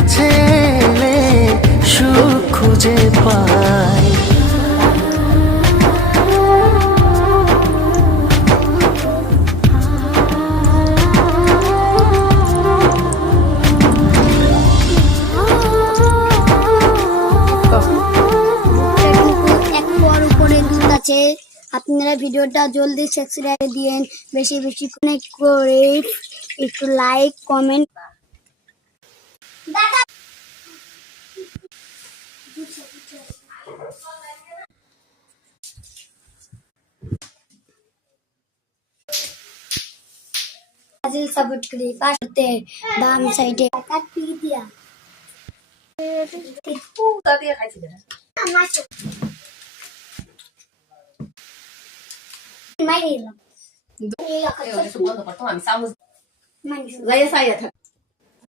কাছে এলে সুখ খুঁজে পাই। আপনারা ভিডিওটা জলদি সাবস্ক্রাইব দিয়েন, বেশি বেশি করে একটু লাইক কমেন্ট। সাপোর্ট করি পাশে বাম সাইডে কাট দিয়ে দিয়া মাইরে বন্ধ করতো আমি সাউন্ড যাইয়া চাইয়া থাক